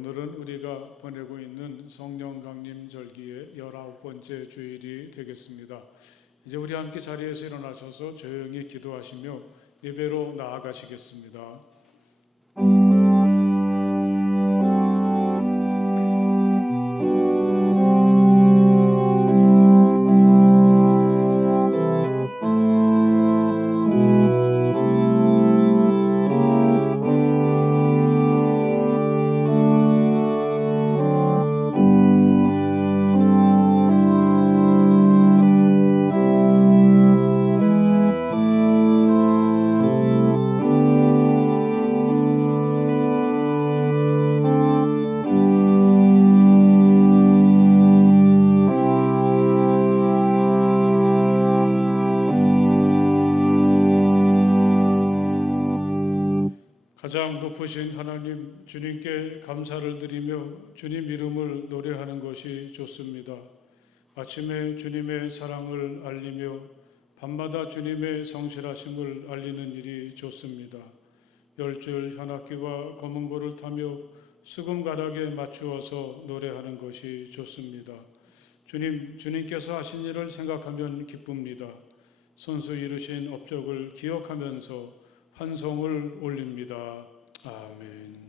오늘은 우리가 보내고 있는 성령 강림 절기의 19번째 주일이 되겠습니다. 이제 우리 함께 자리에서 일어나셔서 조용히 기도하시며 예배로 나아가시겠습니다. 가장 높으신 하나님, 주님께 감사를 드리며 주님 이름을 노래하는 것이 좋습니다. 아침에 주님의 사랑을 알리며 밤마다 주님의 성실하심을 알리는 일이 좋습니다. 열줄 현악기와 검은고를 타며 수금 가락에 맞추어서 노래하는 것이 좋습니다. 주님께서 하신 일을 생각하면 기쁩니다. 손수 이루신 업적을 기억하면서 환송을 올립니다. 아멘.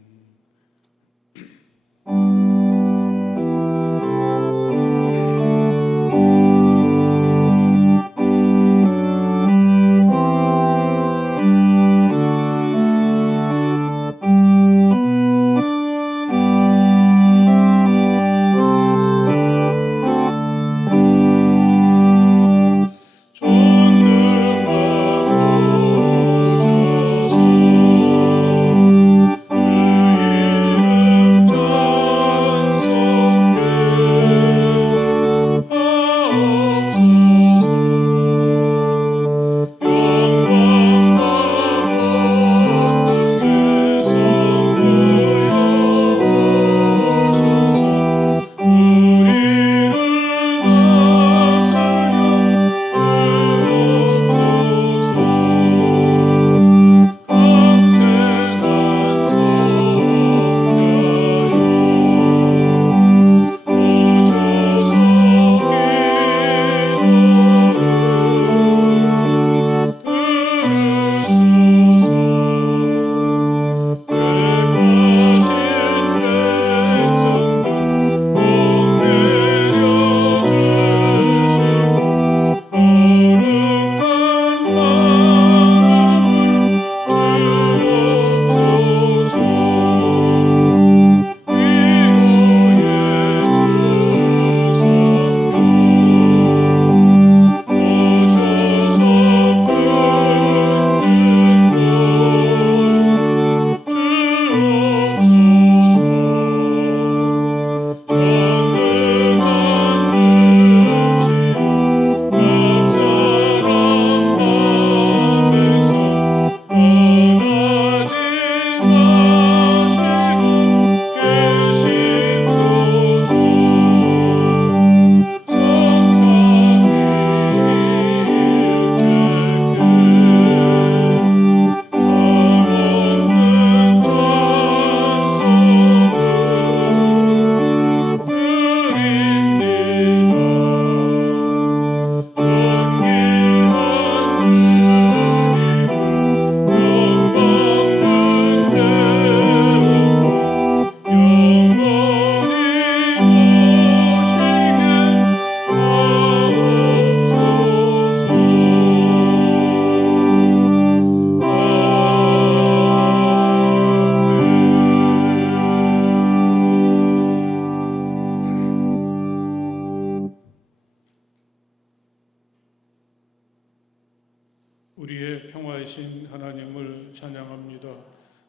우리의 평화이신 하나님을 찬양합니다.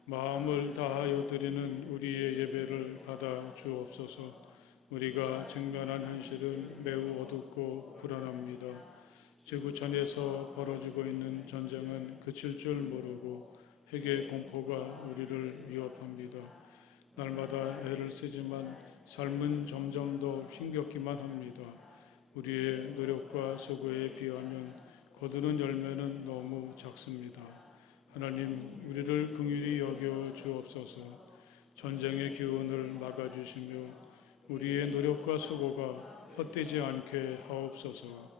마음을 다하여 드리는 우리의 예배를 받아 주옵소서. 우리가 직면한 현실은 매우 어둡고 불안합니다. 지구촌에서 벌어지고 있는 전쟁은 그칠 줄 모르고 핵의 공포가 우리를 위협합니다. 날마다 애를 쓰지만 삶은 점점 더 힘겹기만 합니다. 우리의 노력과 수고에 비하면 거두는 열매는 너무 작습니다. 하나님, 우리를 긍휼히 여겨 주옵소서. 전쟁의 기운을 막아주시며 우리의 노력과 수고가 헛되지 않게 하옵소서.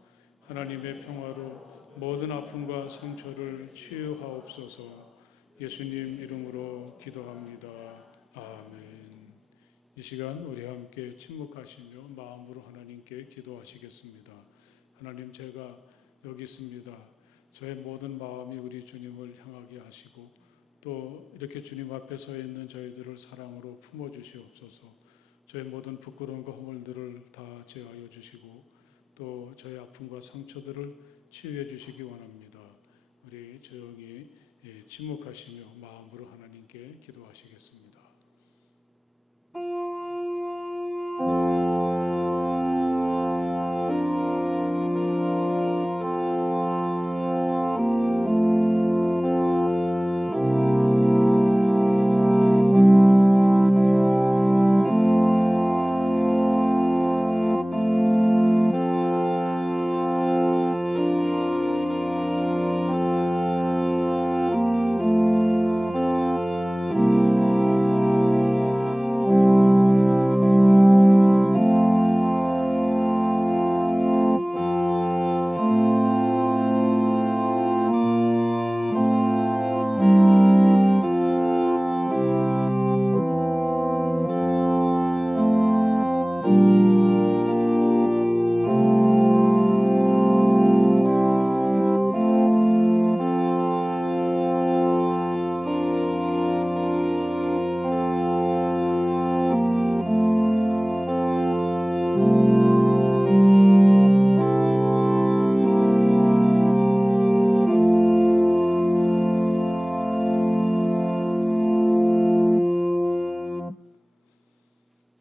하나님의 평화로 모든 아픔과 상처를 치유하옵소서. 예수님 이름으로 기도합니다. 아멘. 이 시간 우리 함께 침묵하시며 마음으로 하나님께 기도하시겠습니다. 하나님, 제가 여기 있습니다. 저의 모든 마음이 우리 주님을 향하게 하시고 또 이렇게 주님 앞에 서 있는 저희들을 사랑으로 품어주시옵소서. 저의 모든 부끄러움과 허물들을 다 제하여 주시고 또 저의 아픔과 상처들을 치유해 주시기 원합니다. 우리 조용히 침묵하시며 마음으로 하나님께 기도하시겠습니다.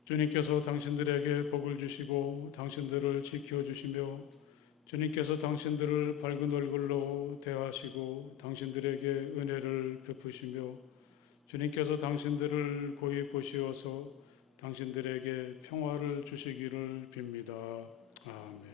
주님께서 당신들에게 복을 주시고 당신들을 지켜주시며 주님께서 당신들을 밝은 얼굴로 대하시고 당신들에게 은혜를 베푸시며 주님께서 당신들을 고이 보시어서 당신들에게 평화를 주시기를 빕니다. 아멘.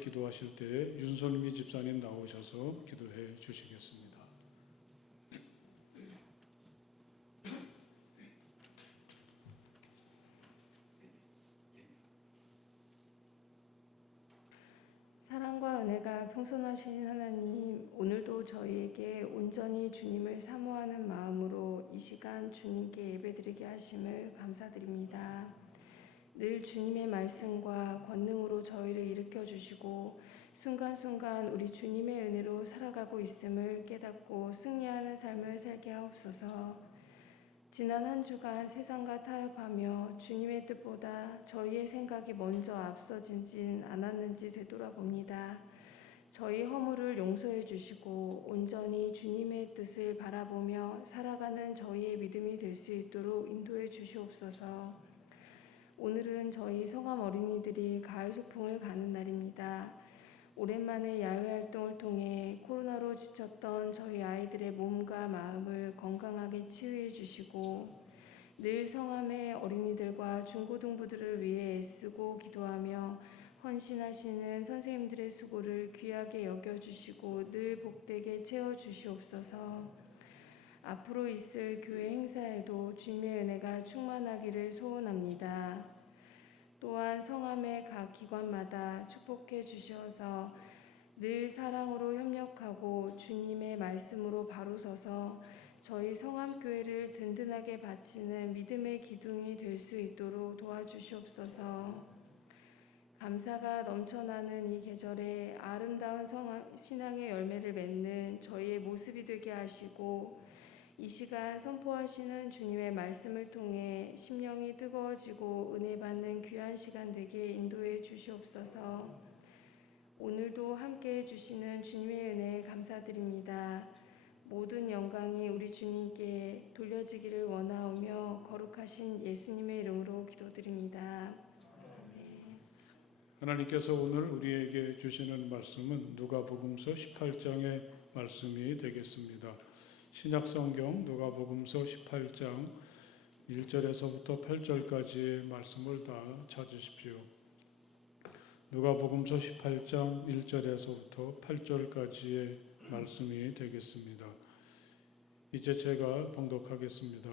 기도하실 때 윤선미 집사님 나오셔서 기도해 주시겠습니다. 사랑과 은혜가 풍성하신 하나님, 오늘도 저희에게 온전히 주님을 사모하는 마음으로 이 시간 주님께 예배드리게 하심을 감사드립니다. 늘 주님의 말씀과 권능으로 저희를 일으켜 주시고 순간순간 우리 주님의 은혜로 살아가고 있음을 깨닫고 승리하는 삶을 살게 하옵소서. 지난 한 주간 세상과 타협하며 주님의 뜻보다 저희의 생각이 먼저 앞서지진 않았는지 되돌아봅니다. 저희 허물을 용서해 주시고 온전히 주님의 뜻을 바라보며 살아가는 저희의 믿음이 될 수 있도록 인도해 주시옵소서. 오늘은 저희 성암 어린이들이 가을 소풍을 가는 날입니다. 오랜만에 야외 활동을 통해 코로나로 지쳤던 저희 아이들의 몸과 마음을 건강하게 치유해 주시고 늘 성암의 어린이들과 중고등부들을 위해 애쓰고 기도하며 헌신하시는 선생님들의 수고를 귀하게 여겨주시고 늘 복되게 채워주시옵소서. 앞으로 있을 교회 행사에도 주님의 은혜가 충만하기를 소원합니다. 또한 성함의 각 기관마다 축복해 주셔서 늘 사랑으로 협력하고 주님의 말씀으로 바로 서서 저희 성함교회를 든든하게 바치는 믿음의 기둥이 될 수 있도록 도와주시옵소서. 감사가 넘쳐나는 이 계절에 아름다운 신앙의 열매를 맺는 저희의 모습이 되게 하시고 이 시간 선포하시는 주님의 말씀을 통해 심령이 뜨거워지고 은혜 받는 귀한 시간 되게 인도해 주시옵소서. 오늘도 함께해 주시는 주님의 은혜에 감사드립니다. 모든 영광이 우리 주님께 돌려지기를 원하오며 거룩하신 예수님의 이름으로 기도드립니다. 하나님께서 오늘 우리에게 주시는 말씀은 누가복음서 18장의 말씀이 되겠습니다. 신약성경 누가복음서 18장 1절에서부터 8절까지의 말씀을 다 찾으십시오. 누가복음서 18장 1절에서부터 8절까지의 말씀이 되겠습니다. 이제 제가 봉독하겠습니다.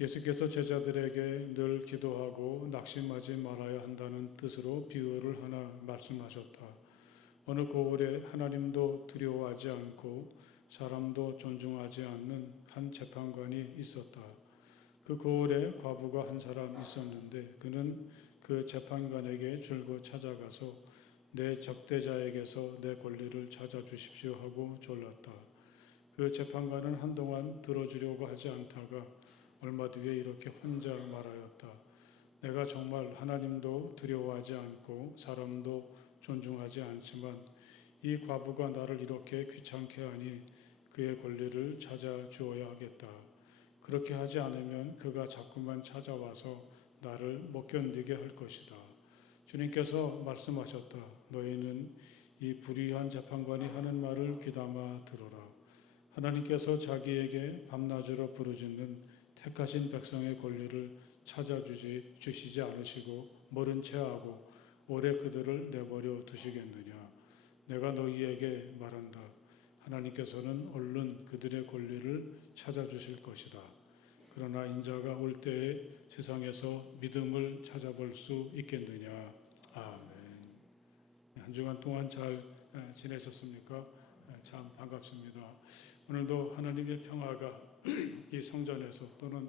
예수께서 제자들에게 늘 기도하고 낙심하지 말아야 한다는 뜻으로 비유를 하나 말씀하셨다. 어느 고을에 하나님도 두려워하지 않고 사람도 존중하지 않는 한 재판관이 있었다. 그 고을에 과부가 한 사람 있었는데 그는 그 재판관에게 줄곧 찾아가서 내 적대자에게서 내 권리를 찾아주십시오 하고 졸랐다. 그 재판관은 한동안 들어주려고 하지 않다가 얼마 뒤에 이렇게 혼자 말하였다. 내가 정말 하나님도 두려워하지 않고 사람도 존중하지 않지만 이 과부가 나를 이렇게 귀찮게 하니 그의 권리를 찾아주어야 하겠다. 그렇게 하지 않으면 그가 자꾸만 찾아와서 나를 못 견디게 할 것이다. 주님께서 말씀하셨다. 너희는 이 불의한 재판관이 하는 말을 귀담아 들어라. 하나님께서 자기에게 밤낮으로 부르짖는 택하신 백성의 권리를 찾아주시지 않으시고 모른 체하고 오래 그들을 내버려 두시겠느냐. 내가 너희에게 말한다. 하나님께서는 얼른 그들의 권리를 찾아주실 것이다. 그러나 인자가 올 때에 세상에서 믿음을 찾아볼 수 있겠느냐. 아멘. 한 주간 동안 잘 지내셨습니까? 참 반갑습니다. 오늘도 하나님의 평화가 이 성전에서 또는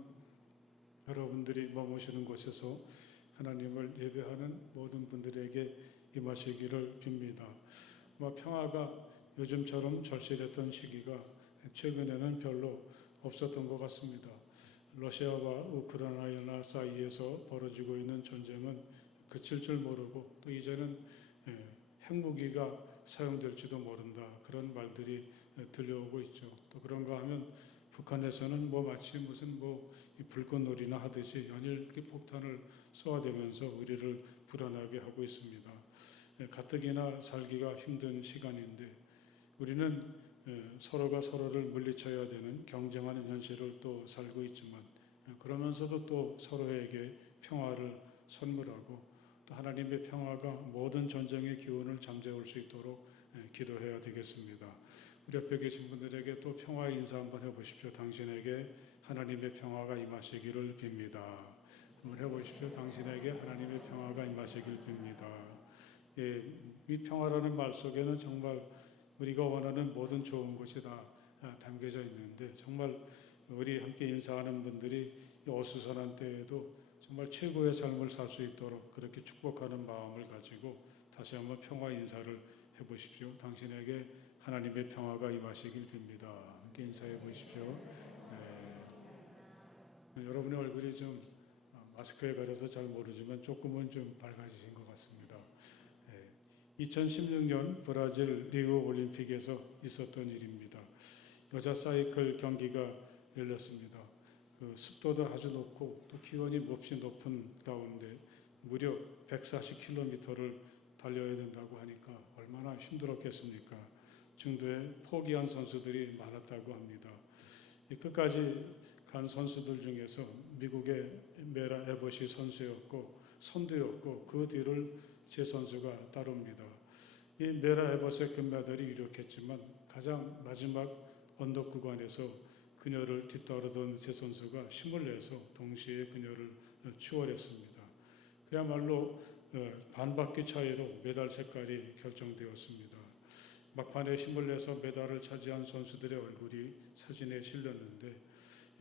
여러분들이 머무시는 곳에서 하나님을 예배하는 모든 분들에게 임하시기를 빕니다. 평화가 요즘처럼 절실했던 시기가 최근에는 별로 없었던 것 같습니다. 러시아와 우크라이나 사이에서 벌어지고 있는 전쟁은 그칠 줄 모르고 또 이제는 핵무기가 사용될지도 모른다. 그런 말들이 들려오고 있죠. 또 그런가 하면 북한에서는 마치 무슨 불꽃놀이나 하듯이 연일 폭탄을 쏘아대면서 우리를 불안하게 하고 있습니다. 가뜩이나 살기가 힘든 시간인데 우리는 서로가 서로를 물리쳐야 되는 경쟁하는 현실을 또 살고 있지만 그러면서도 또 서로에게 평화를 선물하고 또 하나님의 평화가 모든 전쟁의 기운을 잠재울 수 있도록 기도해야 되겠습니다. 우리 옆에 계신 분들에게 또 평화의 인사 한번 해보십시오. 당신에게 하나님의 평화가 임하시기를 빕니다. 한번 해보십시오. 당신에게 하나님의 평화가 임하시기를 빕니다. 이 평화라는 말 속에는 정말 우리가 원하는 모든 좋은 것이 다 담겨져 있는데 정말 우리 함께 인사하는 분들이 이 어수선한 때에도 정말 최고의 삶을 살 수 있도록 그렇게 축복하는 마음을 가지고 다시 한번 평화 인사를 해보십시오. 당신에게 하나님의 평화가 임하시길 빕니다. 함께 인사해 보십시오. 여러분의 얼굴이 좀 마스크에 가려서 잘 모르지만 조금은 좀 밝아지신 것 같습니다. 2016년 브라질 리우 올림픽에서 있었던 일입니다. 여자 사이클 경기가 열렸습니다. 그 습도도 아주 높고 또 기온이 몹시 높은 가운데 무려 140km를 달려야 된다고 하니까 얼마나 힘들었겠습니까? 중도에 포기한 선수들이 많았다고 합니다. 끝까지 간 선수들 중에서 미국의 메라 에버시 선수였고 선두였고 그 뒤를 세 선수가 따릅니다. 이 메라 에버스의 금메달이 유력했지만 가장 마지막 언덕 구간에서 그녀를 뒤따르던 세 선수가 힘을 내서 동시에 그녀를 추월했습니다. 그야말로 반바퀴 차이로 메달 색깔이 결정되었습니다. 막판에 힘을 내서 메달을 차지한 선수들의 얼굴이 사진에 실렸는데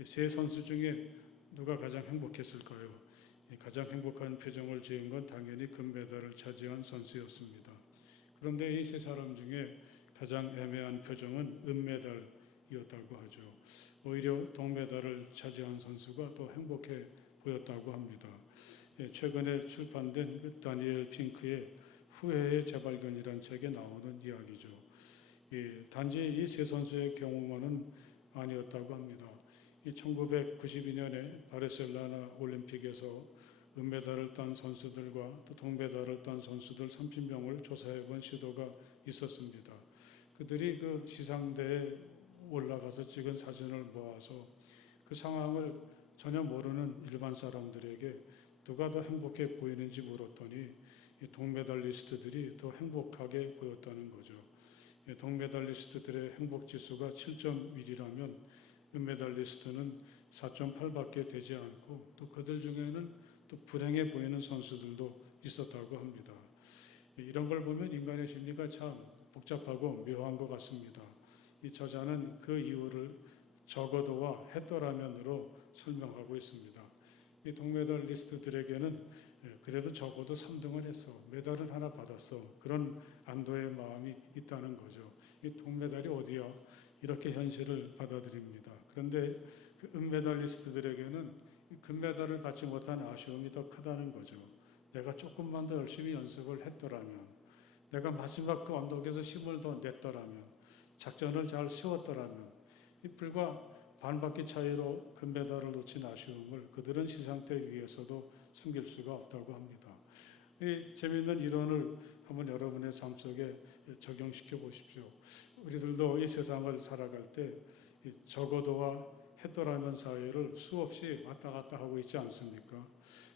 세 선수 중에 누가 가장 행복했을까요? 가장 행복한 표정을 지은 건 당연히 금메달을 차지한 선수였습니다. 그런데 이 세 사람 중에 가장 애매한 표정은 은메달이었다고 하죠. 오히려 동메달을 차지한 선수가 더 행복해 보였다고 합니다. 최근에 출판된 그 다니엘 핑크의 후회의 재발견이라는 책에 나오는 이야기죠. 단지 이 세 선수의 경우만은 아니었다고 합니다. 1992년에 바르셀로나 올림픽에서 은메달을 딴 선수들과 또 동메달을 딴 선수들 30명을 조사해 본 시도가 있었습니다. 그들이 그 시상대에 올라가서 찍은 사진을 모아서 그 상황을 전혀 모르는 일반 사람들에게 누가 더 행복해 보이는지 물었더니 동메달리스트들이 더 행복하게 보였다는 거죠. 동메달리스트들의 행복 지수가 7.1이라면 은메달리스트는 4.8밖에 되지 않고 또 그들 중에는 또 불행해 보이는 선수들도 있었다고 합니다. 이런 걸 보면 인간의 심리가 참 복잡하고 묘한 것 같습니다. 이 저자는 그 이유를 적어도와 했더라면으로 설명하고 있습니다. 이 동메달리스트들에게는 그래도 적어도 3등을 했어, 메달은 하나 받았어, 그런 안도의 마음이 있다는 거죠. 이 동메달이 어디야? 이렇게 현실을 받아들입니다. 그런데 그 은메달리스트들에게는 금메달을 받지 못한 아쉬움이 더 크다는 거죠. 내가 조금만 더 열심히 연습을 했더라면, 내가 마지막 그 언덕에서 힘을 더 냈더라면, 작전을 잘 세웠더라면, 이 불과 반바퀴 차이로 금메달을 놓친 아쉬움을 그들은 시상대 위에서도 숨길 수가 없다고 합니다. 이 재미있는 이론을 한번 여러분의 삶 속에 적용시켜 보십시오. 우리들도 이 세상을 살아갈 때 적어도와 했더라면 사이를 수없이 왔다 갔다 하고 있지 않습니까?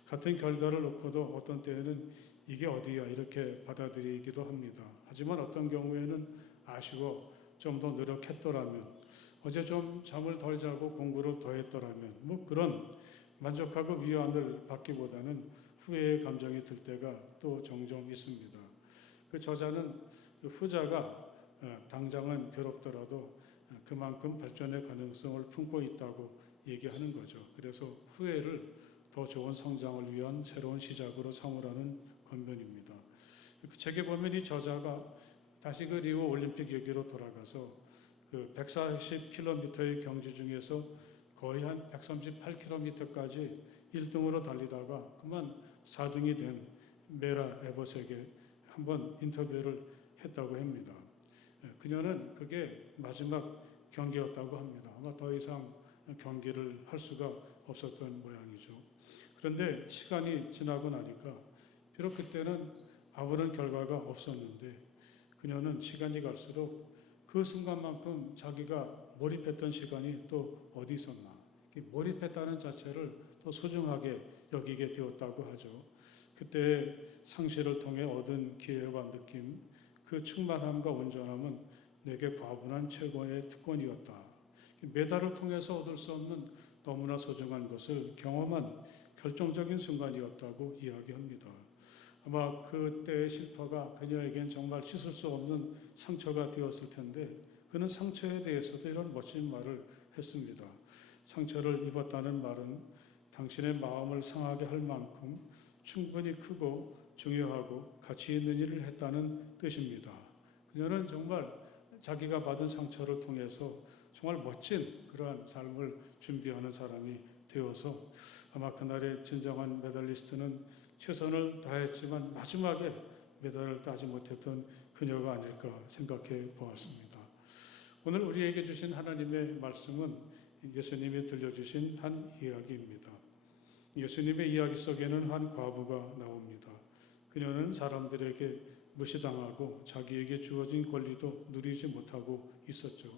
같은 결과를 놓고도 어떤 때에는 이게 어디야 이렇게 받아들이기도 합니다. 하지만 어떤 경우에는 아쉬워, 좀 더 노력했더라면, 어제 좀 잠을 덜 자고 공부를 더 했더라면, 뭐 그런 만족하고 위안을 받기보다는 후회의 감정이 들 때가 또 종종 있습니다. 그 저자는 그 후자가 당장은 괴롭더라도 그만큼 발전의 가능성을 품고 있다고 얘기하는 거죠. 그래서 후회를 더 좋은 성장을 위한 새로운 시작으로 삼으라는 권면입니다. 그 책에 보면 이 저자가 다시 그 리우 올림픽 얘기로 돌아가서 그 140km의 경주 중에서 거의 한 138km까지 1등으로 달리다가 그만 4등이 된 메라 에버스에게 한번 인터뷰를 했다고 합니다. 그녀는 그게 마지막 경기였다고 합니다. 아마 더 이상 경기를 할 수가 없었던 모양이죠. 그런데 시간이 지나고 나니까 비록 그때는 아무런 결과가 없었는데 그녀는 시간이 갈수록 그 순간만큼 자기가 몰입했던 시간이 또 어디 있었나. 몰입했다는 자체를 또 소중하게 여기게 되었다고 하죠. 그때 상실을 통해 얻은 기회와 느낌, 그 충만함과 온전함은 내게 과분한 최고의 특권이었다. 메달을 통해서 얻을 수 없는 너무나 소중한 것을 경험한 결정적인 순간이었다고 이야기합니다. 아마 그때의 실패가 그녀에겐 정말 씻을 수 없는 상처가 되었을 텐데 그는 상처에 대해서도 이런 멋진 말을 했습니다. 상처를 입었다는 말은 당신의 마음을 상하게 할 만큼 충분히 크고 중요하고 가치 있는 일을 했다는 뜻입니다. 그녀는 정말 자기가 받은 상처를 통해서 정말 멋진 그러한 삶을 준비하는 사람이 되어서 아마 그날의 진정한 메달리스트는 최선을 다했지만 마지막에 메달을 따지 못했던 그녀가 아닐까 생각해 보았습니다. 오늘 우리에게 주신 하나님의 말씀은 예수님이 들려주신 한 이야기입니다. 예수님의 이야기 속에는 한 과부가 나옵니다. 그녀는 사람들에게 무시당하고 자기에게 주어진 권리도 누리지 못하고 있었죠.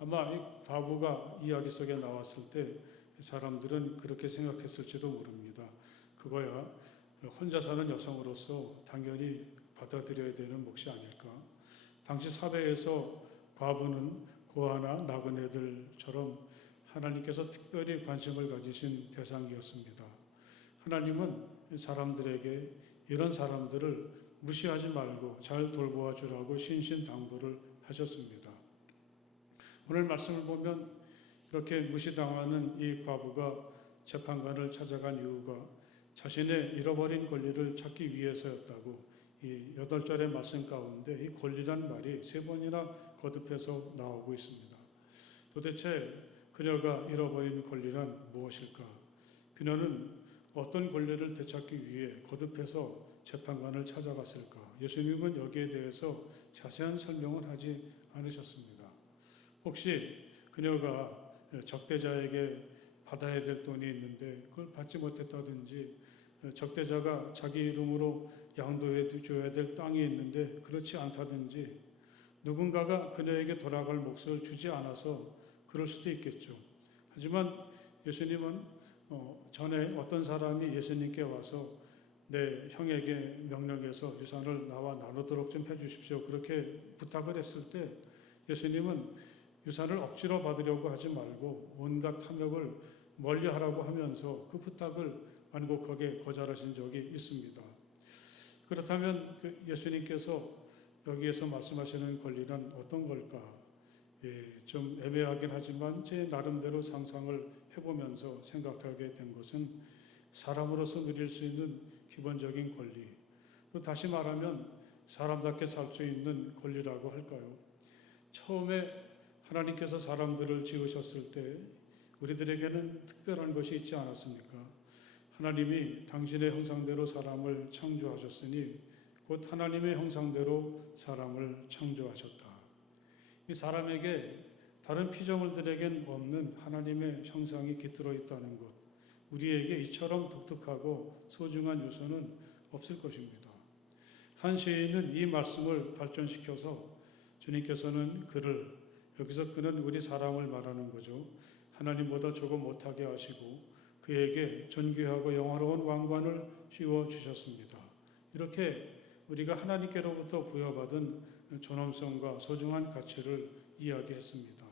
아마 이 과부가 이야기 속에 나왔을 때 사람들은 그렇게 생각했을지도 모릅니다. 그거야 혼자 사는 여성으로서 당연히 받아들여야 되는 몫이 아닐까. 당시 사회에서 과부는 고아나 나그네들처럼 하나님께서 특별히 관심을 가지신 대상이었습니다. 하나님은 사람들에게 이런 사람들을 무시하지 말고 잘 돌보아 주라고 신신당부를 하셨습니다. 오늘 말씀을 보면 이렇게 무시당하는 이 과부가 재판관을 찾아간 이유가 자신의 잃어버린 권리를 찾기 위해서였다고 이 8절의 말씀 가운데 이 권리란 말이 3번이나 거듭해서 나오고 있습니다. 도대체 그녀가 잃어버린 권리란 무엇일까? 그녀는 어떤 권리를 되찾기 위해 거듭해서 재판관을 찾아갔을까? 예수님은 여기에 대해서 자세한 설명을 하지 않으셨습니다. 혹시 그녀가 적대자에게 받아야 될 돈이 있는데 그걸 받지 못했다든지, 적대자가 자기 이름으로 양도해 줘야 될 땅이 있는데 그렇지 않다든지, 누군가가 그녀에게 돌아갈 몫을 주지 않아서 그럴 수도 있겠죠. 하지만 예수님은 전에 어떤 사람이 예수님께 와서 내 형에게 명령해서 유산을 나와 나누도록 좀 해주십시오, 그렇게 부탁을 했을 때 예수님은 유산을 억지로 받으려고 하지 말고 온갖 탐욕을 멀리하라고 하면서 그 부탁을 완곡하게 거절하신 적이 있습니다. 그렇다면 예수님께서 여기에서 말씀하시는 권리는 어떤 걸까? 좀 애매하긴 하지만 제 나름대로 상상을 해보면서 생각하게 된 것은 사람으로서 누릴 수 있는 기본적인 권리, 또 다시 말하면 사람답게 살 수 있는 권리라고 할까요? 처음에 하나님께서 사람들을 지으셨을 때 우리들에게는 특별한 것이 있지 않았습니까? 하나님이 당신의 형상대로 사람을 창조하셨으니 곧 하나님의 형상대로 사람을 창조하셨다. 이 사람에게 다른 피조물들에겐 없는 하나님의 형상이 깃들어 있다는 것, 우리에게 이처럼 독특하고 소중한 요소는 없을 것입니다. 한 시인은 이 말씀을 발전시켜서 주님께서는 그를, 여기서 그는 우리 사람을 말하는 거죠, 하나님보다 조금 못하게 하시고 그에게 존귀하고 영화로운 왕관을 씌워 주셨습니다. 이렇게 우리가 하나님께로부터 부여받은 존엄성과 소중한 가치를 이야기했습니다.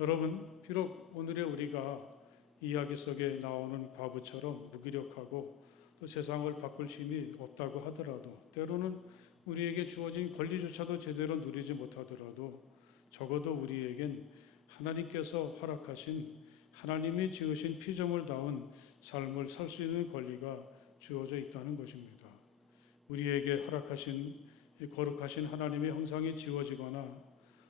여러분, 비록 오늘의 우리가 이야기 속에 나오는 과부처럼 무기력하고 또 세상을 바꿀 힘이 없다고 하더라도, 때로는 우리에게 주어진 권리조차도 제대로 누리지 못하더라도 적어도 우리에겐 하나님께서 허락하신, 하나님이 지으신 피조물다운 삶을 살 수 있는 권리가 주어져 있다는 것입니다. 우리에게 허락하신 거룩하신 하나님의 형상이 지워지거나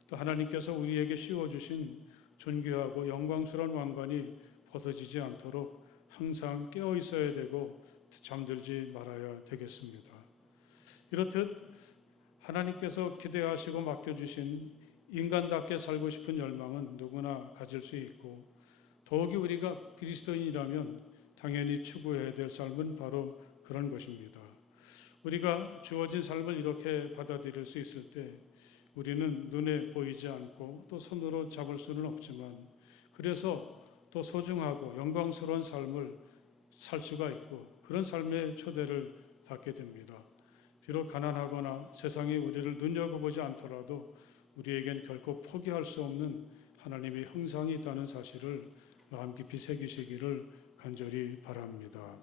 또 하나님께서 우리에게 씌워주신 존귀하고 영광스러운 왕관이 벗어지지 않도록 항상 깨어 있어야 되고 잠들지 말아야 되겠습니다. 이렇듯 하나님께서 기대하시고 맡겨주신 인간답게 살고 싶은 열망은 누구나 가질 수 있고, 더욱이 우리가 그리스도인이라면 당연히 추구해야 될 삶은 바로 그런 것입니다. 우리가 주어진 삶을 이렇게 받아들일 수 있을 때 우리는 눈에 보이지 않고 또 손으로 잡을 수는 없지만, 그래서 또 소중하고 영광스러운 삶을 살 수가 있고 그런 삶의 초대를 받게 됩니다. 비록 가난하거나 세상이 우리를 눈여겨보지 않더라도 우리에겐 결코 포기할 수 없는 하나님의 형상이 있다는 사실을 마음 깊이 새기시기를 간절히 바랍니다.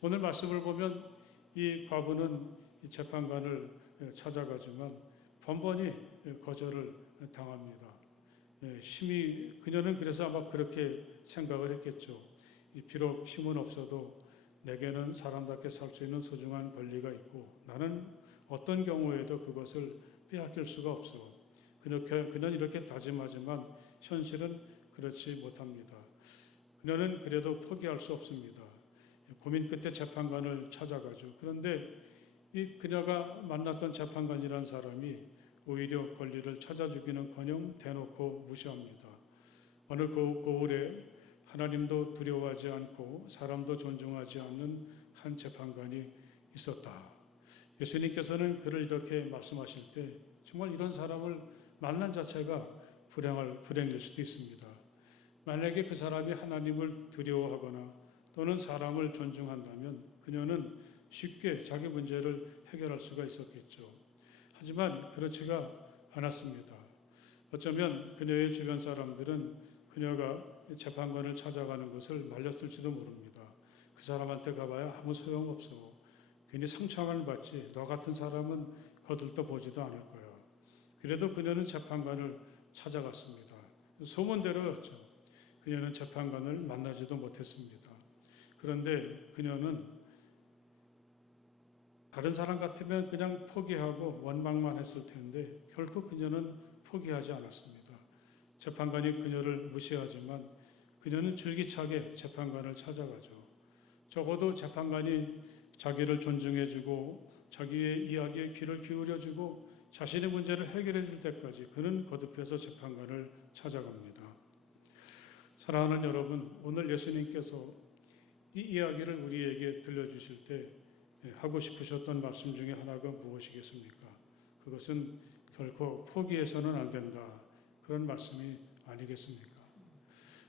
오늘 말씀을 보면 이 과부는 이 재판관을 찾아가지만 번번이 거절을 당합니다. 힘이, 그녀는 그래서 아마 그렇게 생각을 했겠죠. 비록 힘은 없어도 내게는 사람답게 살 수 있는 소중한 권리가 있고 나는 어떤 경우에도 그것을 빼앗길 수가 없어. 그는 이렇게 다짐하지만 현실은 그렇지 못합니다. 그녀는 그래도 포기할 수 없습니다. 고민 끝에 재판관을 찾아가죠. 그런데 이 그녀가 만났던 재판관이라는 사람이 오히려 권리를 찾아주기는커녕 대놓고 무시합니다. 어느 고을에 하나님도 두려워하지 않고 사람도 존중하지 않는 한 재판관이 있었다. 예수님께서는 그를 이렇게 말씀하실 때 정말 이런 사람을 만난 자체가 불행일 수도 있습니다. 만약에 그 사람이 하나님을 두려워하거나 또는 사람을 존중한다면 그녀는 쉽게 자기 문제를 해결할 수가 있었겠죠. 하지만 그렇지가 않았습니다. 어쩌면 그녀의 주변 사람들은 그녀가 재판관을 찾아가는 것을 말렸을지도 모릅니다. 그 사람한테 가봐야 아무 소용없어. 괜히 상처만 받지. 너 같은 사람은 거들떠 보지도 않을 거야. 그래도 그녀는 재판관을 찾아갔습니다. 소문대로였죠. 그녀는 재판관을 만나지도 못했습니다. 그런데 그녀는 다른 사람 같으면 그냥 포기하고 원망만 했을 텐데 결코 그녀는 포기하지 않았습니다. 재판관이 그녀를 무시하지만 그녀는 줄기차게 재판관을 찾아가죠. 적어도 재판관이 자기를 존중해주고 자기의 이야기에 귀를 기울여주고 자신의 문제를 해결해 줄 때까지 그는 거듭해서 재판관을 찾아갑니다. 사랑하는 여러분, 오늘 예수님께서 이 이야기를 우리에게 들려주실 때 하고 싶으셨던 말씀 중에 하나가 무엇이겠습니까? 그것은 결코 포기해서는 안 된다. 그런 말씀이 아니겠습니까?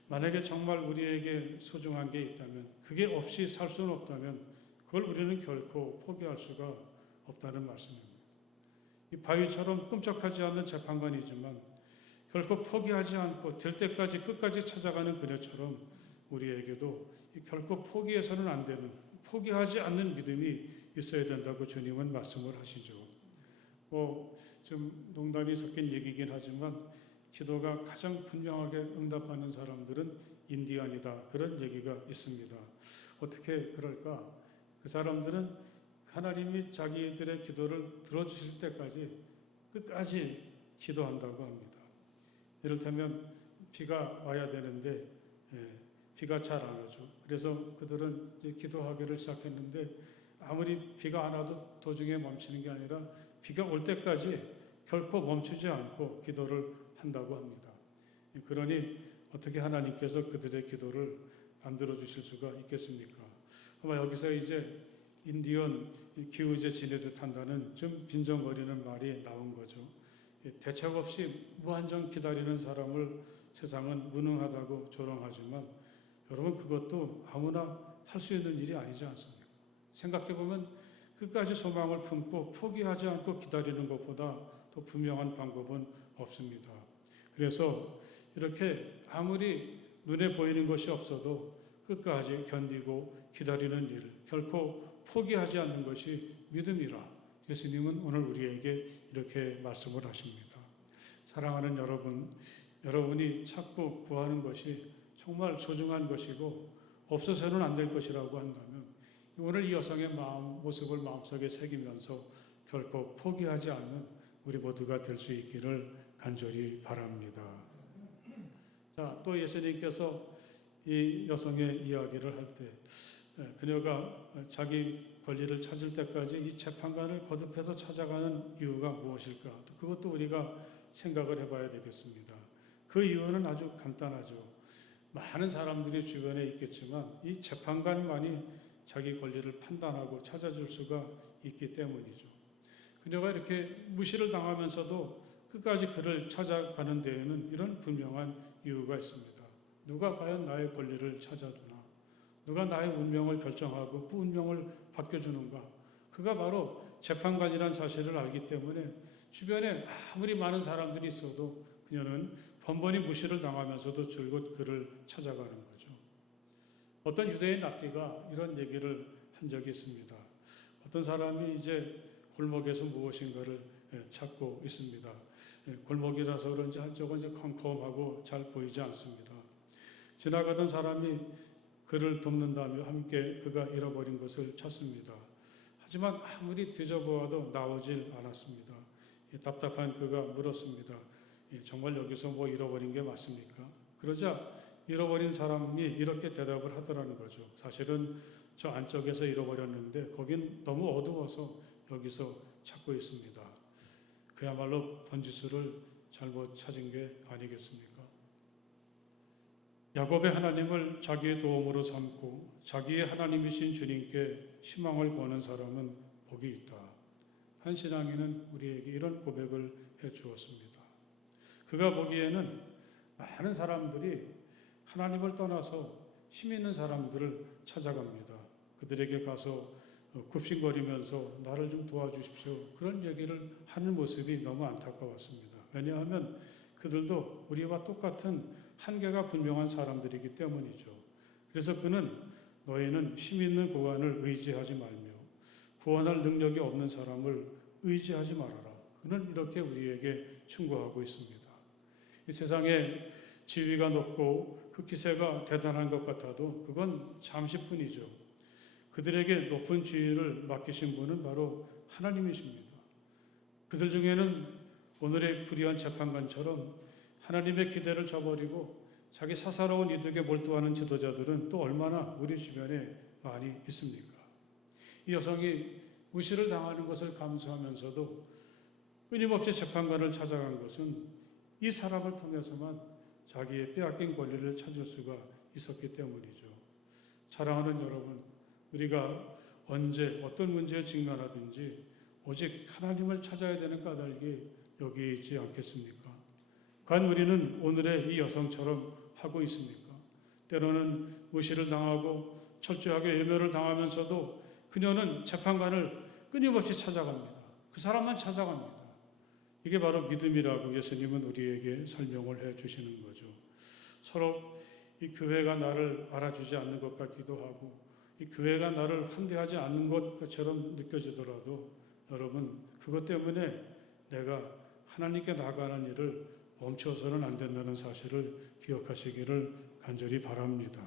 만약에 정말 우리에게 소중한 게 있다면, 그게 없이 살 수는 없다면 그걸 우리는 결코 포기할 수가 없다는 말씀입니다. 이 바위처럼 끔찍하지 않는 재판관이지만 결코 포기하지 않고 될 때까지 끝까지 찾아가는 그녀처럼 우리에게도 결코 포기해서는 안 되는, 포기하지 않는 믿음이 있어야 된다고 주님은 말씀을 하시죠. 좀 농담이 섞인 얘기긴 하지만 기도가 가장 분명하게 응답하는 사람들은 인디안이다. 그런 얘기가 있습니다. 어떻게 그럴까? 그 사람들은 하나님이 자기들의 기도를 들어주실 때까지 끝까지 기도한다고 합니다. 이를테면 비가 와야 되는데 비가 잘 안 오죠. 그래서 그들은 이제 기도하기를 시작했는데 아무리 비가 안 와도 도중에 멈추는 게 아니라 비가 올 때까지 결코 멈추지 않고 기도를 한다고 합니다. 그러니 어떻게 하나님께서 그들의 기도를 안 들어주실 수가 있겠습니까? 아마 여기서 이제 인디언 기우제 지내듯 한다는 좀 빈정거리는 말이 나온 거죠. 대책 없이 무한정 기다리는 사람을 세상은 무능하다고 조롱하지만 여러분 그것도 아무나 할 수 있는 일이 아니지 않습니까? 생각해보면 끝까지 소망을 품고 포기하지 않고 기다리는 것보다 더 분명한 방법은 없습니다. 그래서 이렇게 아무리 눈에 보이는 것이 없어도 끝까지 견디고 기다리는 일, 결코 포기하지 않는 것이 믿음이라 예수님은 오늘 우리에게 이렇게 말씀을 하십니다. 사랑하는 여러분, 여러분이 찾고 구하는 것이 정말 소중한 것이고 없어서는 안 될 것이라고 한다면 오늘 이 여성의 모습을 마음속에 새기면서 결코 포기하지 않는 우리 모두가 될 수 있기를 간절히 바랍니다. 자, 또 예수님께서 이 여성의 이야기를 할 때 그녀가 자기 권리를 찾을 때까지 이 재판관을 거듭해서 찾아가는 이유가 무엇일까? 그것도 우리가 생각을 해봐야 되겠습니다. 그 이유는 아주 간단하죠. 많은 사람들이 주변에 있겠지만 이 재판관만이 자기 권리를 판단하고 찾아줄 수가 있기 때문이죠. 그녀가 이렇게 무시를 당하면서도 끝까지 그를 찾아가는 데에는 이런 분명한 이유가 있습니다. 누가 과연 나의 권리를 찾아주나? 누가 나의 운명을 결정하고 그 운명을 바뀌어주는가? 그가 바로 재판관이라는 사실을 알기 때문에 주변에 아무리 많은 사람들이 있어도 그녀는 번번이 무시를 당하면서도 줄곧 그를 찾아가는 거죠. 어떤 유대인 랍비가 이런 얘기를 한 적이 있습니다. 어떤 사람이 이제 골목에서 무엇인가를 찾고 있습니다. 골목이라서 그런지 한쪽은 이제 컴컴하고 잘 보이지 않습니다. 지나가던 사람이 그를 돕는다며 함께 그가 잃어버린 것을 찾습니다. 하지만 아무리 뒤져보아도 나오질 않았습니다. 답답한 그가 물었습니다. 정말 여기서 뭐 잃어버린 게 맞습니까? 그러자 잃어버린 사람이 이렇게 대답을 하더라는 거죠. 사실은 저 안쪽에서 잃어버렸는데 거긴 너무 어두워서 여기서 찾고 있습니다. 그야말로 번지수를 잘못 찾은 게 아니겠습니까? 야곱의 하나님을 자기의 도움으로 삼고 자기의 하나님이신 주님께 희망을 거는 사람은 복이 있다. 한 신앙인은 우리에게 이런 고백을 해 주었습니다. 그가 보기에는 많은 사람들이 하나님을 떠나서 힘 있는 사람들을 찾아갑니다. 그들에게 가서 굽신거리면서 나를 좀 도와주십시오. 그런 얘기를 하는 모습이 너무 안타까웠습니다. 왜냐하면 그들도 우리와 똑같은 한계가 분명한 사람들이기 때문이죠. 그래서 그는 너희는 힘 있는 고관을 의지하지 말며 구원할 능력이 없는 사람을 의지하지 말아라. 그는 이렇게 우리에게 충고하고 있습니다. 이 세상에 지위가 높고 그 기세가 대단한 것 같아도 그건 잠시뿐이죠. 그들에게 높은 지위를 맡기신 분은 바로 하나님이십니다. 그들 중에는 오늘의 불의한 재판관처럼 하나님의 기대를 저버리고 자기 사사로운 이득에 몰두하는 지도자들은 또 얼마나 우리 주변에 많이 있습니까? 이 여성이 무시를 당하는 것을 감수하면서도 끊임없이 재판관을 찾아간 것은 이 사람을 통해서만 자기의 빼앗긴 권리를 찾을 수가 있었기 때문이죠. 사랑하는 여러분, 우리가 언제 어떤 문제에 직면하든지 오직 하나님을 찾아야 되는 까닭이 여기에 있지 않겠습니까? 과연 우리는 오늘의 이 여성처럼 하고 있습니까? 때로는 무시를 당하고 철저하게 외면을 당하면서도 그녀는 재판관을 끊임없이 찾아갑니다. 그 사람만 찾아갑니다. 이게 바로 믿음이라고 예수님은 우리에게 설명을 해 주시는 거죠. 서로 이 교회가 나를 알아주지 않는 것 같기도 하고 이 교회가 나를 환대하지 않는 것처럼 느껴지더라도 여러분, 그것 때문에 내가 하나님께 나아가는 일을 멈춰서는 안 된다는 사실을 기억하시기를 간절히 바랍니다.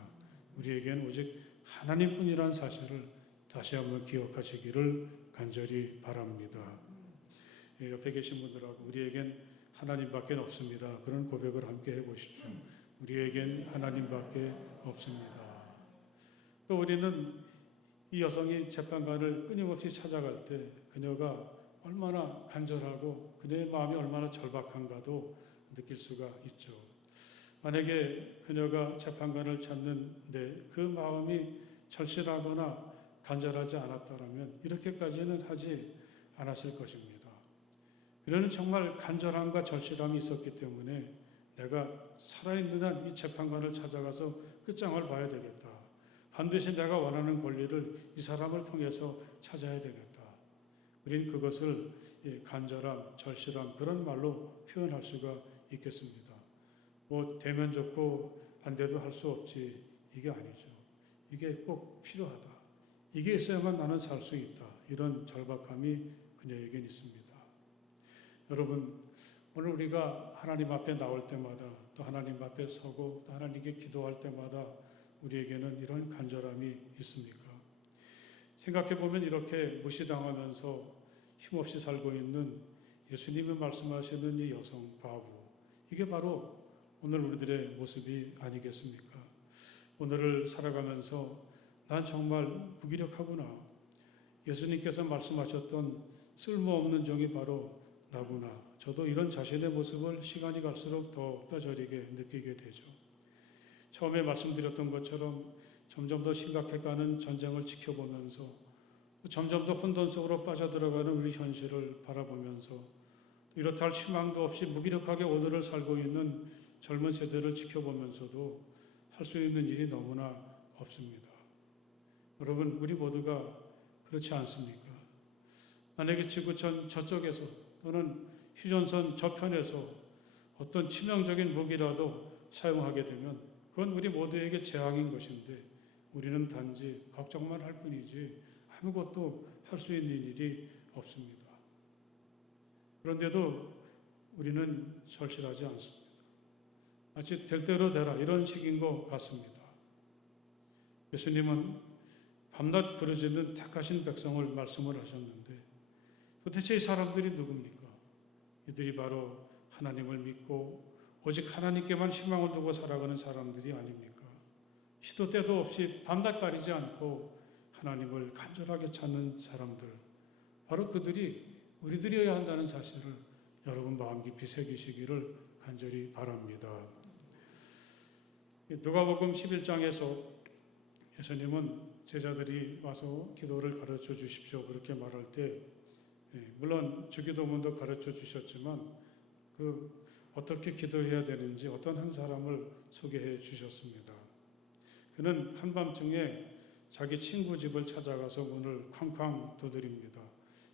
우리에겐 오직 하나님뿐이라는 사실을 다시 한번 기억하시기를 간절히 바랍니다. 옆에 계신 분들하고 우리에겐 하나님밖에 없습니다. 그런 고백을 함께 해보십시오. 우리에겐 하나님밖에 없습니다. 또 우리는 이 여성이 재판관을 끊임없이 찾아갈 때 그녀가 얼마나 간절하고 그녀의 마음이 얼마나 절박한가도 느낄 수가 있죠. 만약에 그녀가 재판관을 찾는데 그 마음이 절실하거나 간절하지 않았다면 이렇게까지는 하지 않았을 것입니다. 그녀는 정말 간절함과 절실함이 있었기 때문에 내가 살아있는 한 이 재판관을 찾아가서 끝장을 봐야 되겠다. 반드시 내가 원하는 권리를 이 사람을 통해서 찾아야 되겠다. 우린 그것을 간절함, 절실함 그런 말로 표현할 수가 있겠습니다. 뭐 되면 좋고 안 돼도 할 수 없지 이게 아니죠. 이게 꼭 필요하다. 이게 있어야만 나는 살 수 있다. 이런 절박함이 그녀에겐 있습니다. 여러분, 오늘 우리가 하나님 앞에 나올 때마다 또 하나님 앞에 서고 또 하나님께 기도할 때마다 우리에게는 이런 간절함이 있습니까? 생각해보면 이렇게 무시당하면서 힘없이 살고 있는 예수님이 말씀하시는 이 여성 바보, 이게 바로 오늘 우리들의 모습이 아니겠습니까? 오늘을 살아가면서 난 정말 무기력하구나. 예수님께서 말씀하셨던 쓸모없는 종이 바로 나구나. 저도 이런 자신의 모습을 시간이 갈수록 더 뼈저리게 느끼게 되죠. 처음에 말씀드렸던 것처럼 점점 더 심각해가는 전쟁을 지켜보면서 점점 더 혼돈 속으로 빠져들어가는 우리 현실을 바라보면서 이렇다 할 희망도 없이 무기력하게 오늘을 살고 있는 젊은 세대를 지켜보면서도 할 수 있는 일이 너무나 없습니다. 여러분, 우리 모두가 그렇지 않습니까? 만약에 지구촌 저쪽에서 또는 휴전선 저편에서 어떤 치명적인 무기라도 사용하게 되면 그건 우리 모두에게 재앙인 것인데 우리는 단지 걱정만 할 뿐이지 아무것도 할 수 있는 일이 없습니다. 그런데도 우리는 절실하지 않습니다. 마치 될 대로 되라 이런 식인 것 같습니다. 예수님은 밤낮 부르짖는 택하신 백성을 말씀을 하셨는데 도대체 이 사람들이 누굽니까? 이들이 바로 하나님을 믿고 오직 하나님께만 희망을 두고 살아가는 사람들이 아닙니까? 시도 때도 없이 밤낮 가리지 않고 하나님을 간절하게 찾는 사람들, 바로 그들이 우리들이어야 한다는 사실을 여러분 마음 깊이 새기시기를 간절히 바랍니다. 누가복음 11장에서 예수님은 제자들이 와서 기도를 가르쳐 주십시오 그렇게 말할 때 물론 주기도문도 가르쳐 주셨지만 어떻게 기도해야 되는지 어떤 한 사람을 소개해 주셨습니다. 그는 한밤중에 자기 친구 집을 찾아가서 문을 쾅쾅 두드립니다.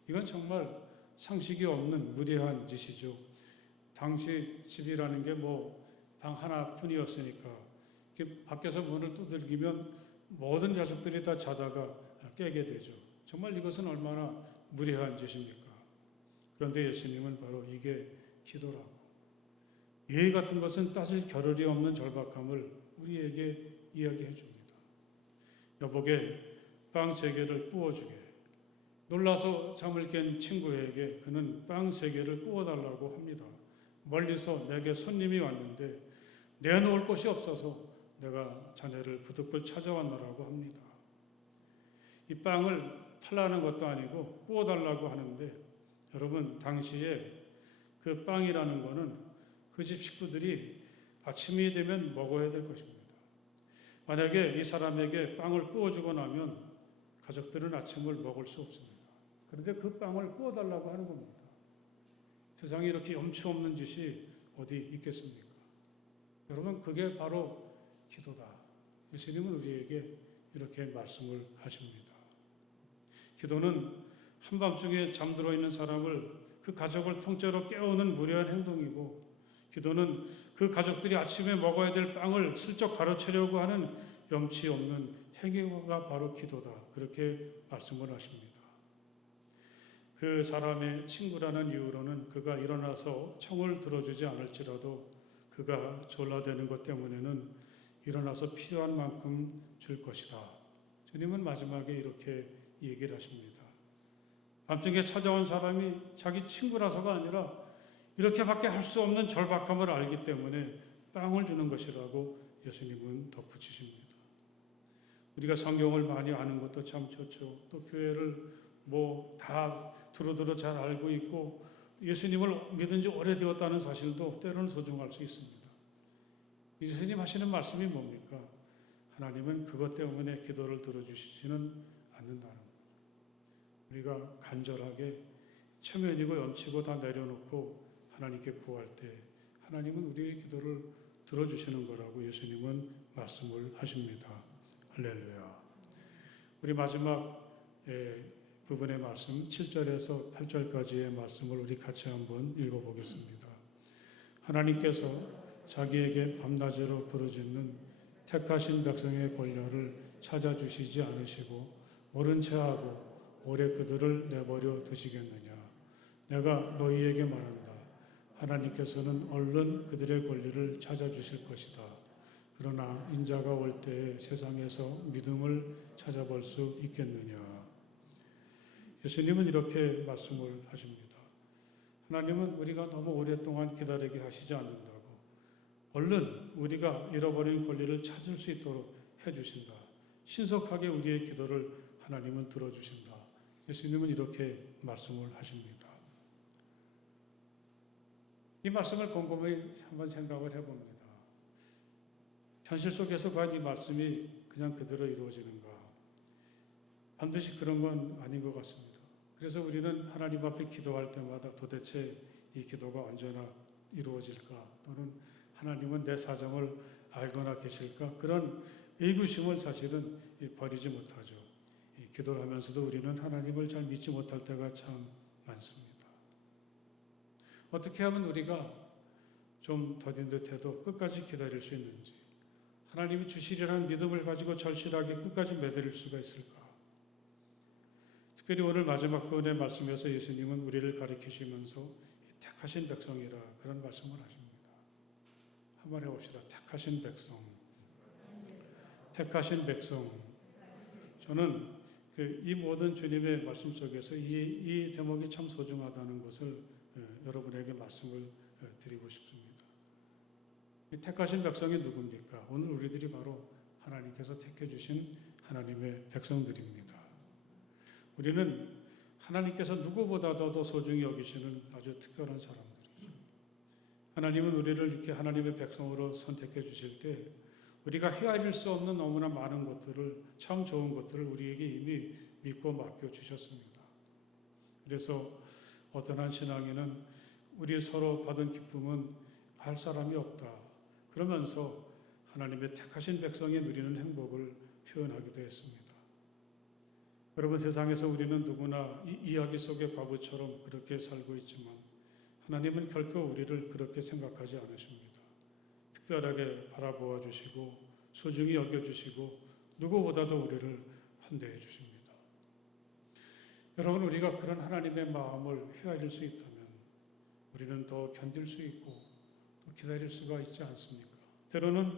이건 정말 상식이 없는 무례한 짓이죠. 당시 집이라는 게 뭐 방 하나뿐이었으니까 밖에서 문을 두들기면 모든 가족들이 다 자다가 깨게 되죠. 정말 이것은 얼마나 무례한 짓입니까? 그런데 예수님은 바로 이게 기도라고. 예의 같은 것은 따질 겨를이 없는 절박함을 우리에게 이야기해 줍니다. 여보게 빵 3개를 구워주게. 놀라서 잠을 깬 친구에게 그는 빵 3개를 구워달라고 합니다. 멀리서 내게 손님이 왔는데 내놓을 곳이 없어서 내가 자네를 부득불 찾아왔노라고 합니다. 이 빵을 팔라는 것도 아니고 구워달라고 하는데 여러분 당시에 그 빵이라는 거는 그 집 식구들이 아침이 되면 먹어야 될 것입니다. 만약에 이 사람에게 빵을 구워주고 나면 가족들은 아침을 먹을 수 없습니다. 그런데 그 빵을 구워달라고 하는 겁니다. 세상에 이렇게 염치 없는 짓이 어디 있겠습니까? 여러분 그게 바로 기도다. 예수님은 우리에게 이렇게 말씀을 하십니다. 기도는 한밤중에 잠들어 있는 사람을 그 가족을 통째로 깨우는 무례한 행동이고 기도는 그 가족들이 아침에 먹어야 될 빵을 슬쩍 가로채려고 하는 염치 없는 행위가 바로 기도다. 그렇게 말씀을 하십니다. 그 사람의 친구라는 이유로는 그가 일어나서 청을 들어주지 않을지라도 그가 졸라대는 것 때문에는 일어나서 필요한 만큼 줄 것이다. 주님은 마지막에 이렇게 얘기를 하십니다. 밤중에 찾아온 사람이 자기 친구라서가 아니라 이렇게밖에 할 수 없는 절박함을 알기 때문에 빵을 주는 것이라고 예수님은 덧붙이십니다. 우리가 성경을 많이 아는 것도 참 좋죠. 또 교회를 뭐 다 두루두루 잘 알고 있고 예수님을 믿은 지 오래되었다는 사실도 때로는 소중할 수 있습니다. 예수님 하시는 말씀이 뭡니까? 하나님은 그것 때문에 기도를 들어주시지는 않는다는 것. 우리가 간절하게 체면이고 염치고 다 내려놓고 하나님께 구할 때 하나님은 우리의 기도를 들어주시는 거라고 예수님은 말씀을 하십니다. 할렐루야. 우리 마지막 부분의 말씀 7절에서 8절까지의 말씀을 우리 같이 한번 읽어보겠습니다. 하나님께서 자기에게 밤낮으로 부르짖는 택하신 백성의 권료를 찾아주시지 않으시고 모른 체하고 오래 그들을 내버려 두시겠느냐. 내가 너희에게 말한다. 하나님께서는 얼른 그들의 권리를 찾아주실 것이다. 그러나 인자가 올 때에 세상에서 믿음을 찾아볼 수 있겠느냐. 예수님은 이렇게 말씀을 하십니다. 하나님은 우리가 너무 오랫동안 기다리게 하시지 않는다고. 얼른 우리가 잃어버린 권리를 찾을 수 있도록 해주신다. 신속하게 우리의 기도를 하나님은 들어주신다. 예수님은 이렇게 말씀을 하십니다. 이 말씀을 곰곰이 한번 생각을 해봅니다. 현실 속에서 과연 이 말씀이 그냥 그대로 이루어지는가? 반드시 그런 건 아닌 것 같습니다. 그래서 우리는 하나님 앞에 기도할 때마다 도대체 이 기도가 언제나 이루어질까? 또는 하나님은 내 사정을 알거나 계실까? 그런 의구심을 사실은 버리지 못하죠. 기도를 하면서도 우리는 하나님을 잘 믿지 못할 때가 참 많습니다. 어떻게 하면 우리가 좀 더딘 듯해도 끝까지 기다릴 수 있는지, 하나님이 주시리라는 믿음을 가지고 절실하게 끝까지 매달릴 수가 있을까? 특별히 오늘 마지막 부분의 말씀에서 예수님은 우리를 가리키시면서 택하신 백성이라 그런 말씀을 하십니다. 한번 해봅시다. 택하신 백성. 택하신 백성. 저는 이 모든 주님의 말씀 속에서 이 대목이 참 소중하다는 것을 여러분에게 말씀을 드리고 싶습니다. 이 택하신 백성이 누굽니까? 오늘 우리들이 바로 하나님께서 택해 주신 하나님의 백성들입니다. 우리는 하나님께서 누구보다도 더 소중히 여기시는 아주 특별한 사람들이죠. 하나님은 우리를 이렇게 하나님의 백성으로 선택해 주실 때 우리가 헤아릴 수 없는 너무나 많은 것들을, 참 좋은 것들을 우리에게 이미 믿고 맡겨 주셨습니다. 그래서 어떤 한 신앙인은 우리 서로 받은 기쁨은 알 사람이 없다. 그러면서 하나님의 택하신 백성이 누리는 행복을 표현하기도 했습니다. 여러분, 세상에서 우리는 누구나 이 이야기 속의 과부처럼 그렇게 살고 있지만 하나님은 결코 우리를 그렇게 생각하지 않으십니다. 특별하게 바라보아 주시고 소중히 여겨주시고 누구보다도 우리를 환대해 주십니다. 여러분, 우리가 그런 하나님의 마음을 헤아릴 수 있다면 우리는 더 견딜 수 있고 또 기다릴 수가 있지 않습니까? 때로는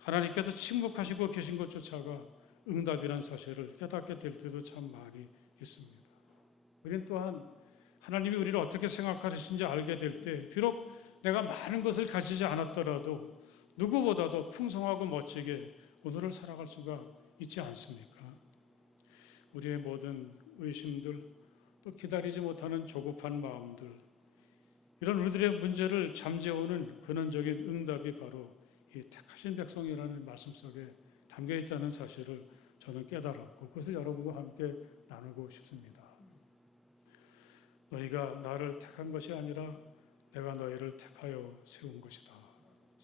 하나님께서 침묵하시고 계신 것조차가 응답이란 사실을 깨닫게 될 때도 참 많이 있습니다. 우리는 또한 하나님이 우리를 어떻게 생각하시는지 알게 될 때 비록 내가 많은 것을 가지지 않았더라도 누구보다도 풍성하고 멋지게 오늘을 살아갈 수가 있지 않습니까? 우리의 모든 의심들, 또 기다리지 못하는 조급한 마음들, 이런 우리들의 문제를 잠재우는 근원적인 응답이 바로 이 택하신 백성이라는 말씀 속에 담겨 있다는 사실을 저는 깨달았고 그것을 여러분과 함께 나누고 싶습니다. 너희가 나를 택한 것이 아니라 내가 너희를 택하여 세운 것이다.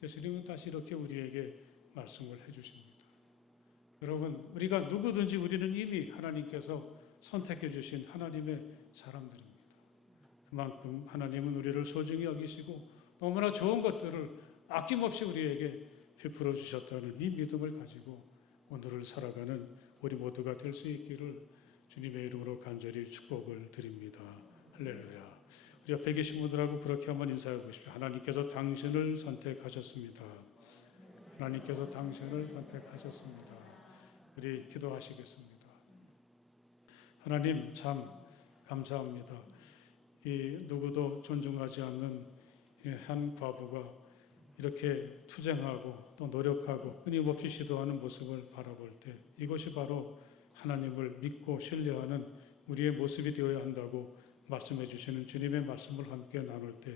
예수님은 다시 이렇게 우리에게 말씀을 해주십니다. 여러분, 우리가 누구든지 우리는 이미 하나님께서 선택해 주신 하나님의 사람들입니다. 그만큼 하나님은 우리를 소중히 여기시고 너무나 좋은 것들을 아낌없이 우리에게 베풀어 주셨다는 이 믿음을 가지고 오늘을 살아가는 우리 모두가 될 수 있기를 주님의 이름으로 간절히 축복을 드립니다. 할렐루야. 우리 옆에 계신 분들하고 그렇게 한번 인사해 보십시오. 하나님께서 당신을 선택하셨습니다. 하나님께서 당신을 선택하셨습니다. 우리 기도하시겠습니다. 하나님, 참 감사합니다. 이 누구도 존중하지 않는 한 과부가 이렇게 투쟁하고 또 노력하고 끊임없이 시도하는 모습을 바라볼 때 이것이 바로 하나님을 믿고 신뢰하는 우리의 모습이 되어야 한다고 말씀해 주시는 주님의 말씀을 함께 나눌 때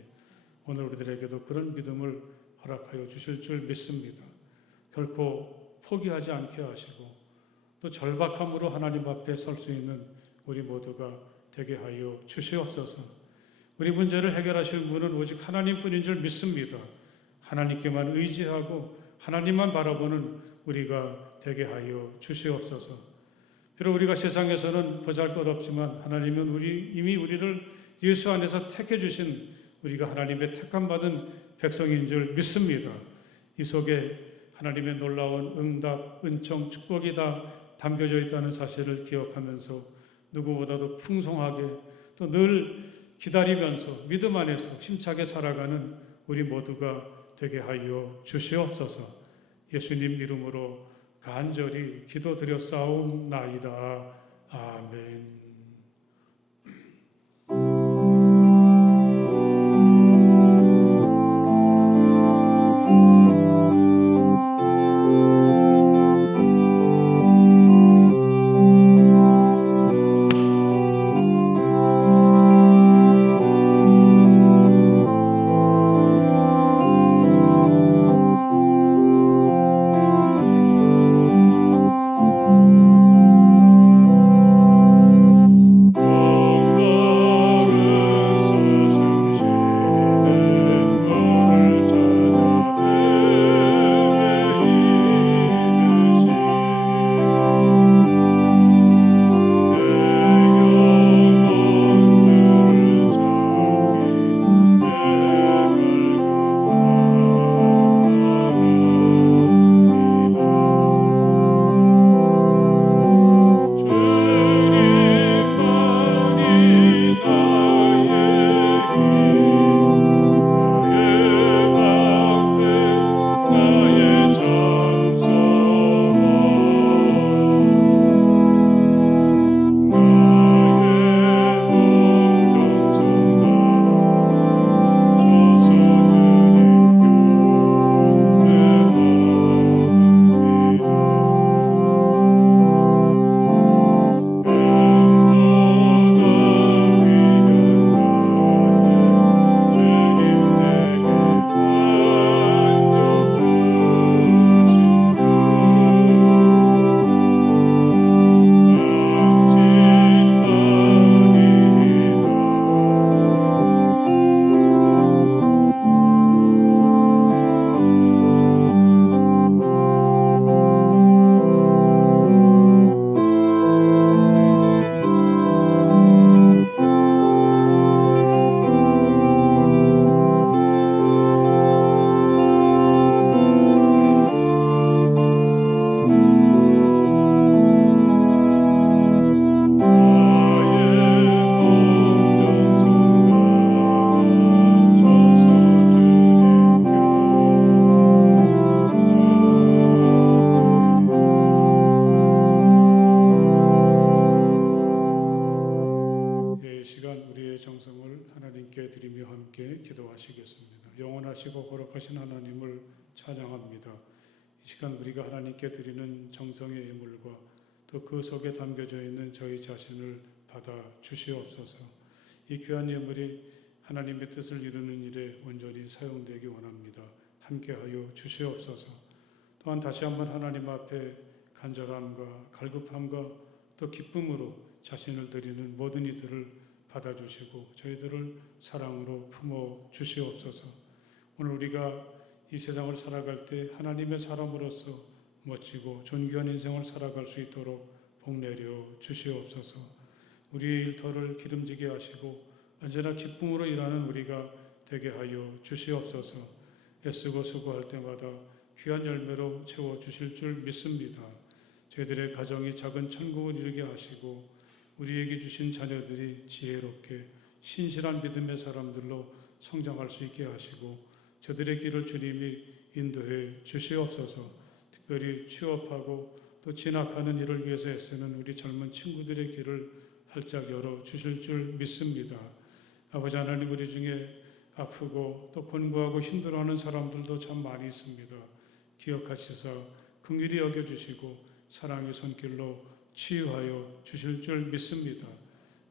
오늘 우리들에게도 그런 믿음을 허락하여 주실 줄 믿습니다. 결코 포기하지 않게 하시고 또 절박함으로 하나님 앞에 설 수 있는 우리 모두가 되게 하여 주시옵소서. 우리 문제를 해결하실 분은 오직 하나님뿐인 줄 믿습니다. 하나님께만 의지하고 하나님만 바라보는 우리가 되게 하여 주시옵소서. 비록 우리가 세상에서는 보잘것없지만 하나님은 이미 우리를 예수 안에서 택해 주신 우리가 하나님의 택함 받은 백성인 줄 믿습니다. 이 속에 하나님의 놀라운 응답, 은총, 축복이 다 담겨져 있다는 사실을 기억하면서 누구보다도 풍성하게 또 늘 기다리면서 믿음 안에서 힘차게 살아가는 우리 모두가 되게 하여 주시옵소서. 예수님 이름으로 간절히 기도드렸사옵나이다. 아멘. 하나님을 찬양합니다. 이 시간 우리가 하나님께 드리는 정성의 예물과 또 그 속에 담겨져 있는 저희 자신을 받아 주시옵소서. 이 귀한 예물이 하나님의 뜻을 이루는 일에 온전히 사용되기 원합니다. 함께하여 주시옵소서. 또한 다시 한번 하나님 앞에 간절함과 갈급함과 또 기쁨으로 자신을 드리는 모든 이들을 받아주시고 저희들을 사랑으로 품어 주시옵소서. 오늘 우리가 이 세상을 살아갈 때 하나님의 사람으로서 멋지고 존귀한 인생을 살아갈 수 있도록 복내려 주시옵소서. 우리의 일터를 기름지게 하시고 언제나 기쁨으로 일하는 우리가 되게 하여 주시옵소서. 애쓰고 수고할 때마다 귀한 열매로 채워주실 줄 믿습니다. 저희들의 가정이 작은 천국을 이루게 하시고 우리에게 주신 자녀들이 지혜롭게 신실한 믿음의 사람들로 성장할 수 있게 하시고 저들의 길을 주님이 인도해 주시옵소서. 특별히 취업하고 또 진학하는 일을 위해서 애쓰는 우리 젊은 친구들의 길을 활짝 열어 주실 줄 믿습니다. 아버지 하나님, 우리 중에 아프고 또 곤고하고 힘들어하는 사람들도 참 많이 있습니다. 기억하시사 긍휼히 여겨주시고 사랑의 손길로 치유하여 주실 줄 믿습니다.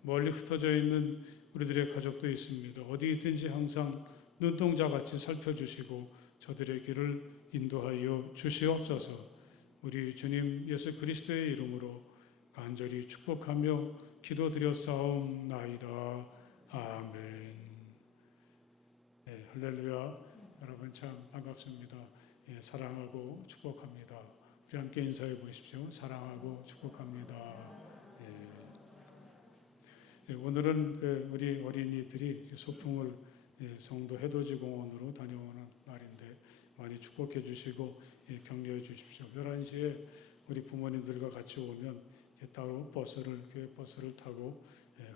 멀리 흩어져 있는 우리들의 가족도 있습니다. 어디 있든지 항상 눈동자같이 살펴주시고 저들의 길을 인도하여 주시옵소서. 우리 주님 예수 그리스도의 이름으로 간절히 축복하며 기도드렸사옵나이다. 아멘. 네, 할렐루야. 여러분 참 반갑습니다. 예, 사랑하고 축복합니다. 우리 함께 인사해 보십시오. 사랑하고 축복합니다. 예, 오늘은 우리 어린이들이 소풍을 성도 해돋이 공원으로 다녀오는 날인데 많이 축복해 주시고 격려해 주십시오. 11시에 우리 부모님들과 같이 오면 따로 교회 버스를 타고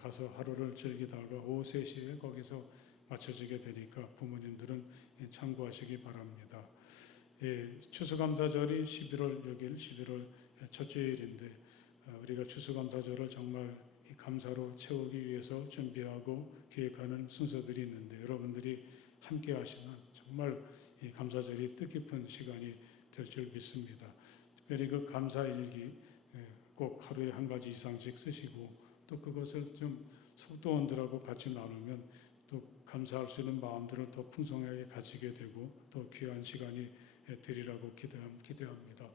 가서 하루를 즐기다가 오후 3시에 거기서 맞춰지게 되니까 부모님들은 참고하시기 바랍니다. 추수감사절이 11월 6일, 11월 첫째 일인데 우리가 추수감사절을 정말 감사로 채우기 위해서 준비하고 계획하는 순서들이 있는데 여러분들이 함께 하시면 정말 이 감사절이 뜻깊은 시간이 될 줄 믿습니다. 특별히 그 감사일기 꼭 하루에 한 가지 이상씩 쓰시고 또 그것을 좀 속도원들하고 같이 나누면 또 감사할 수 있는 마음들을 더 풍성하게 가지게 되고 또 귀한 시간이 되리라고 기대합니다.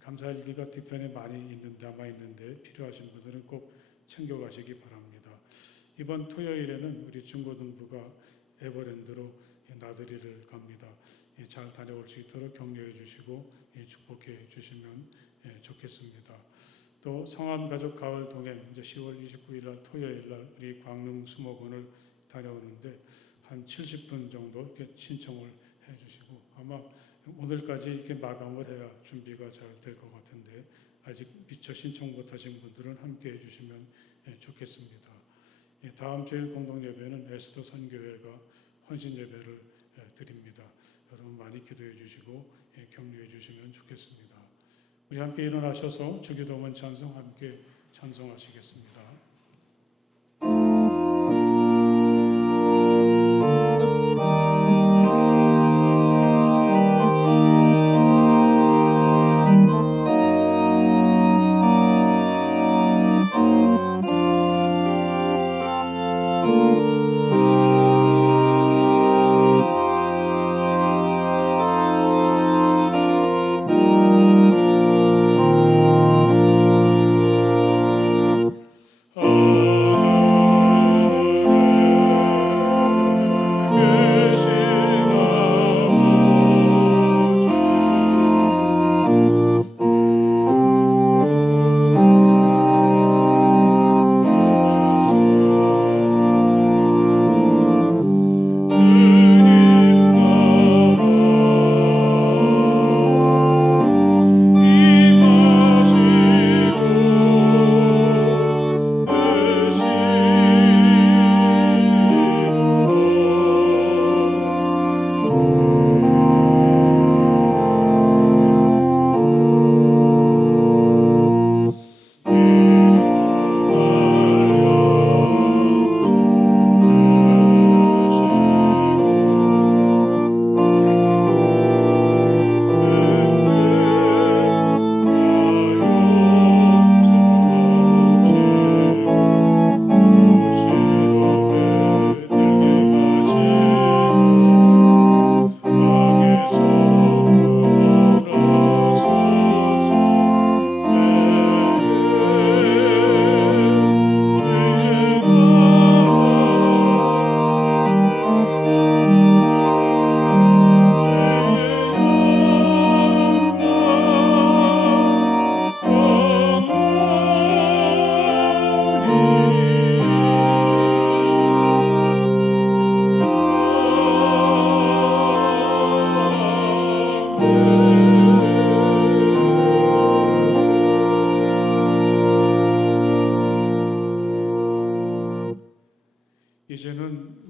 감사일기가 뒤편에 많이 남아있는데 필요하신 분들은 꼭 챙겨가시기 바랍니다. 이번 토요일에는 우리 중고등부가 에버랜드로 나들이를 갑니다. 잘 다녀올 수 있도록 격려해 주시고 축복해 주시면 좋겠습니다. 또 성암가족 가을 동행 이제 10월 29일 날 토요일 날 우리 광릉 수목원을 다녀오는데 한 70분 정도 이렇게 신청을 해 주시고 아마 오늘까지 이렇게 마감을 해야 준비가 잘 될 것 같은데 아직 미처 신청 못하신 분들은 함께 해주시면 좋겠습니다. 다음 주일 공동예배는 에스더 선교회가 헌신예배를 드립니다. 여러분 많이 기도해 주시고 격려해 주시면 좋겠습니다. 우리 함께 일어나셔서 주기도문 찬송 함께 찬송하시겠습니다.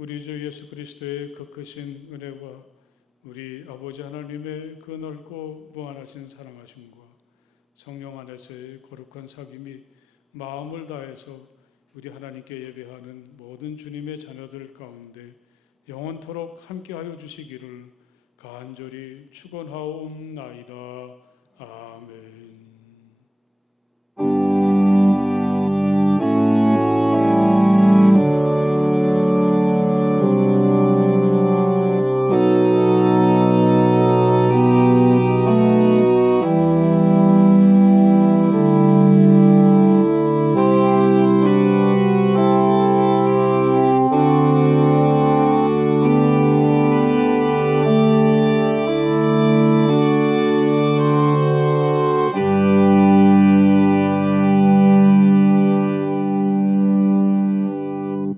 우리 주 예수 그리스도의 그 크신 은혜와 우리 아버지 하나님의 그 넓고 무한하신 사랑하심과 성령 안에서의 거룩한 삽임이 마음을 다해서 우리 하나님께 예배하는 모든 주님의 자녀들 가운데 영원토록 함께하여 주시기를 간절히 축원하옵나이다. 아멘.